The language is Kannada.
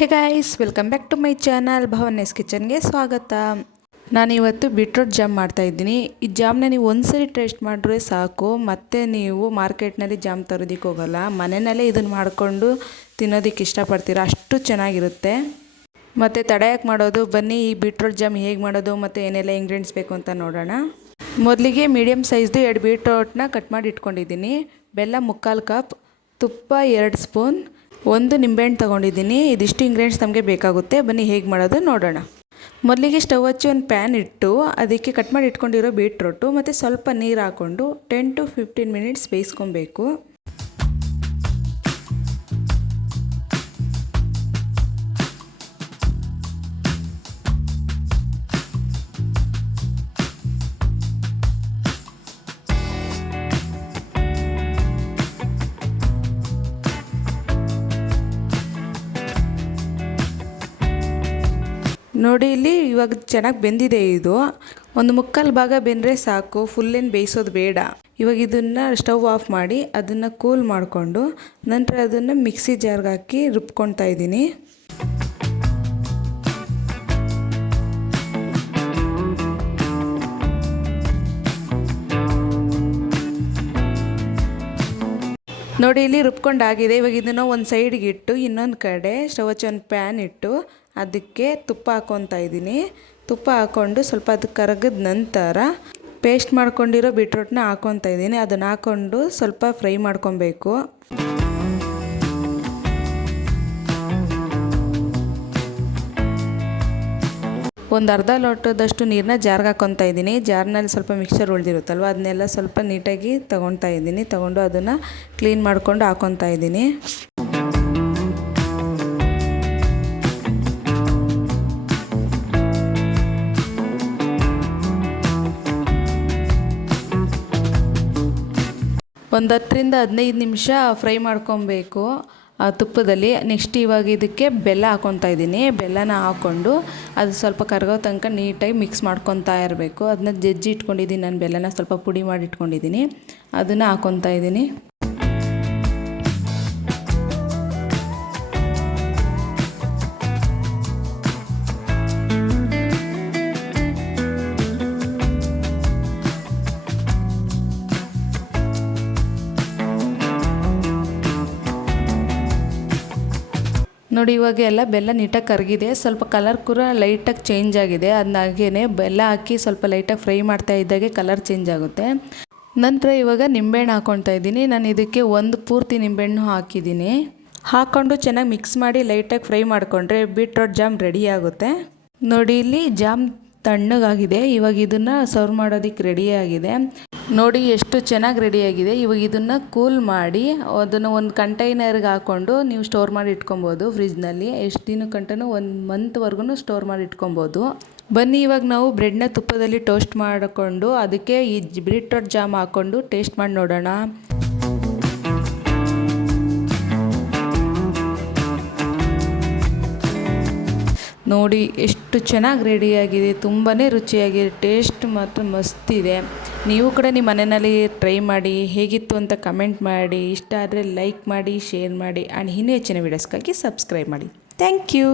Hey guys, welcome back to my channel Bhavans ಕಿಚನ್ಗೆ ಸ್ವಾಗತ. ನಾನಿವತ್ತು ಬೀಟ್ರೂಟ್ ಜಾಮ್ ಮಾಡ್ತಾಯಿದ್ದೀನಿ. ಈ ಜಾಮ್ನ ನೀವು ಒಂದ್ಸರಿ ಟೇಸ್ಟ್ ಮಾಡಿದ್ರೆ ಸಾಕು, ಮತ್ತೆ ನೀವು ಮಾರ್ಕೆಟ್ನಲ್ಲಿ ಜಾಮ್ ತರೋದಕ್ಕೆ ಹೋಗಲ್ಲ. ಮನೆಯಲ್ಲೇ ಇದನ್ನು ಮಾಡಿಕೊಂಡು ತಿನ್ನೋದಕ್ಕೆ ಇಷ್ಟಪಡ್ತೀರಾ, ಅಷ್ಟು ಚೆನ್ನಾಗಿರುತ್ತೆ. ಮತ್ತು ತಡೆಯಕ್ಕೆ ಮಾಡೋದು, ಬನ್ನಿ ಈ ಬೀಟ್ರೂಟ್ ಜಾಮ್ ಹೇಗೆ ಮಾಡೋದು ಮತ್ತು ಏನೆಲ್ಲ ಇಂಗ್ರೀಡಿಯೆಂಟ್ಸ್ ಬೇಕು ಅಂತ ನೋಡೋಣ. ಮೊದಲಿಗೆ ಮೀಡಿಯಮ್ ಸೈಜ್ದು 2 ಬೀಟ್ರೂಟ್ನ ಕಟ್ ಮಾಡಿ ಇಟ್ಕೊಂಡಿದ್ದೀನಿ. ಬೆಲ್ಲ 3/4 ಕಪ್, ತುಪ್ಪ 2 ಸ್ಪೂನ್, 1 ನಿಂಬೆಹಣ್ಣು ತೊಗೊಂಡಿದ್ದೀನಿ. ಇದಿಷ್ಟು ಇಂಗ್ರೀಡಿಯೆಂಟ್ಸ್ ನಮಗೆ ಬೇಕಾಗುತ್ತೆ. ಬನ್ನಿ ಹೇಗೆ ಮಾಡೋದು ನೋಡೋಣ. ಮೊದಲಿಗೆ ಸ್ಟವ್ ಹಚ್ಚಿ ಒಂದು ಪ್ಯಾನ್ ಇಟ್ಟು ಅದಕ್ಕೆ ಕಟ್ ಮಾಡಿ ಇಟ್ಕೊಂಡಿರೋ ಬೀಟ್ರೂಟು ಮತ್ತು ಸ್ವಲ್ಪ ನೀರು ಹಾಕ್ಕೊಂಡು 10 to 15 ಮಿನಿಟ್ಸ್ ಬೇಯಿಸ್ಕೊಬೇಕು. ನೋಡಿ, ಇಲ್ಲಿ ಇವಾಗ ಚೆನ್ನಾಗಿ ಬೆಂದಿದೆ. ಇದು ಒಂದು 3/4 ಭಾಗ ಬೆಂದರೆ ಸಾಕು, ಫುಲ್ಲೇನು ಬೇಯಿಸೋದು ಬೇಡ. ಇವಾಗ ಇದನ್ನು ಸ್ಟವ್ ಆಫ್ ಮಾಡಿ ಅದನ್ನು ಕೂಲ್ ಮಾಡಿಕೊಂಡು ನಂತರ ಅದನ್ನು ಮಿಕ್ಸಿ ಜಾರ್ಗೆ ಹಾಕಿ ರುಬ್ಕೊಳ್ತಾ ಇದ್ದೀನಿ. ನೋಡಿ, ಇಲ್ಲಿ ರುಬ್ಕೊಂಡಾಗಿದೆ. ಇವಾಗ ಇದನ್ನು ಒಂದು ಸೈಡ್ಗೆ ಇಟ್ಟು ಇನ್ನೊಂದು ಕಡೆ ಸ್ಟವ್ ಹಚ್ಚಿ ಒಂದು ಪ್ಯಾನ್ ಇಟ್ಟು ಅದಕ್ಕೆ ತುಪ್ಪ ಹಾಕ್ಕೊತಾ ಇದ್ದೀನಿ. ತುಪ್ಪ ಹಾಕ್ಕೊಂಡು ಸ್ವಲ್ಪ ಅದು ಕರಗಿದ ನಂತರ ಪೇಸ್ಟ್ ಮಾಡ್ಕೊಂಡಿರೋ ಬೀಟ್ರೂಟ್ನ ಹಾಕ್ಕೊತಾ ಇದ್ದೀನಿ. ಅದನ್ನು ಹಾಕ್ಕೊಂಡು ಸ್ವಲ್ಪ ಫ್ರೈ ಮಾಡ್ಕೊಬೇಕು. ಒಂದು ಅರ್ಧ ಲೋಟದಷ್ಟು ನೀರನ್ನ ಜಾರ್ಗೆ ಹಾಕ್ಕೊತಾ ಇದ್ದೀನಿ. ಜಾರ್ನಲ್ಲಿ ಸ್ವಲ್ಪ ಮಿಕ್ಸರ್ ಉಳಿದಿರುತ್ತಲ್ವ, ಅದನ್ನೆಲ್ಲ ಸ್ವಲ್ಪ ನೀಟಾಗಿ ತೊಗೊತಾ ಇದ್ದೀನಿ. ತೊಗೊಂಡು ಅದನ್ನು ಕ್ಲೀನ್ ಮಾಡಿಕೊಂಡು ಹಾಕ್ಕೊತಾ ಇದ್ದೀನಿ. ಒಂದು 10 ರಿಂದ 15 ನಿಮಿಷ ಫ್ರೈ ಮಾಡ್ಕೊಬೇಕು ತುಪ್ಪದಲ್ಲಿ. ನೆಕ್ಸ್ಟ್ ಇವಾಗ ಇದಕ್ಕೆ ಬೆಲ್ಲ ಹಾಕ್ಕೊತಾ ಇದ್ದೀನಿ. ಬೆಲ್ಲನ ಹಾಕ್ಕೊಂಡು ಅದು ಸ್ವಲ್ಪ ಕರಗೋ ತನಕ ನೀಟಾಗಿ ಮಿಕ್ಸ್ ಮಾಡ್ಕೊತಾ ಇರಬೇಕು. ಅದನ್ನ ಜಜ್ಜಿ ಇಟ್ಕೊಂಡಿದ್ದೀನಿ ನಾನು, ಬೆಲ್ಲನ ಸ್ವಲ್ಪ ಪುಡಿ ಮಾಡಿ ಇಟ್ಕೊಂಡಿದ್ದೀನಿ. ಅದನ್ನು ಹಾಕ್ಕೊತಾ ಇದ್ದೀನಿ. ನೋಡಿ, ಇವಾಗ ಎಲ್ಲ ಬೆಲ್ಲ ನೀಟಾಗಿ ಕರಗಿದೆ. ಸ್ವಲ್ಪ ಕಲರ್ ಕೂಡ ಲೈಟಾಗಿ ಚೇಂಜ್ ಆಗಿದೆ. ಅದನ್ನಾಗೇ ಬೆಲ್ಲ ಹಾಕಿ ಸ್ವಲ್ಪ ಲೈಟಾಗಿ ಫ್ರೈ ಮಾಡ್ತಾ ಇದ್ದಾಗೆ ಕಲರ್ ಚೇಂಜ್ ಆಗುತ್ತೆ. ನಂತರ ಇವಾಗ ನಿಂಬೆಹಣ್ಣು ಹಾಕ್ಕೊತಾ ಇದ್ದೀನಿ. ನಾನು ಇದಕ್ಕೆ ಒಂದು ಪೂರ್ತಿ ನಿಂಬೆಹಣ್ಣು ಹಾಕಿದ್ದೀನಿ. ಹಾಕ್ಕೊಂಡು ಚೆನ್ನಾಗಿ ಮಿಕ್ಸ್ ಮಾಡಿ ಲೈಟಾಗಿ ಫ್ರೈ ಮಾಡಿಕೊಂಡ್ರೆ ಬೀಟ್ರೂಟ್ ಜಾಮ್ ರೆಡಿ ಆಗುತ್ತೆ. ನೋಡಿ, ಇಲ್ಲಿ ಜಾಮ್ ತಣ್ಣಗಾಗಿದೆ. ಇವಾಗ ಇದನ್ನು ಸರ್ವ್ ಮಾಡೋದಕ್ಕೆ ರೆಡಿಯಾಗಿದೆ. ನೋಡಿ ಎಷ್ಟು ಚೆನ್ನಾಗಿ ರೆಡಿಯಾಗಿದೆ. ಇವಾಗ ಇದನ್ನು ಕೂಲ್ ಮಾಡಿ ಅದನ್ನು ಒಂದು ಕಂಟೈನರ್ಗೆ ಹಾಕ್ಕೊಂಡು ನೀವು ಸ್ಟೋರ್ ಮಾಡಿ ಇಟ್ಕೊಬೋದು ಫ್ರಿಜ್ನಲ್ಲಿ. ಎಷ್ಟು ದಿನಕ್ಕಂಟೂ 1 ಮಂತ್ವರೆಗೂ ಸ್ಟೋರ್ ಮಾಡಿ ಇಟ್ಕೊಬೋದು. ಬನ್ನಿ ಇವಾಗ ನಾವು ಬ್ರೆಡ್ನ ತುಪ್ಪದಲ್ಲಿ ಟೋಸ್ಟ್ ಮಾಡಿಕೊಂಡು ಅದಕ್ಕೆ ಈ ಬೀಟ್ರೂಟ್ ಜಾಮ್ ಹಾಕ್ಕೊಂಡು ಟೇಸ್ಟ್ ಮಾಡಿ ನೋಡೋಣ. ನೋಡಿ ಎಷ್ಟು ಚೆನ್ನಾಗಿ ರೆಡಿಯಾಗಿದೆ. ತುಂಬಾ ರುಚಿಯಾಗಿದೆ. ಟೇಸ್ಟ್ ಮಾತ್ರ ಮಸ್ತಿದೆ. ನೀವು ಕೂಡ ನಿಮ್ಮ ಮನೆಯಲ್ಲಿ ಟ್ರೈ ಮಾಡಿ ಹೇಗಿತ್ತು ಅಂತ ಕಮೆಂಟ್ ಮಾಡಿ. ಇಷ್ಟ ಆದರೆ ಲೈಕ್ ಮಾಡಿ, ಶೇರ್ ಮಾಡಿ ಆ್ಯಂಡ್ ಇನ್ನೂ ಹೆಚ್ಚಿನ ವೀಡಿಯೋಸ್ಗಾಗಿ ಸಬ್ಸ್ಕ್ರೈಬ್ ಮಾಡಿ. Thank you.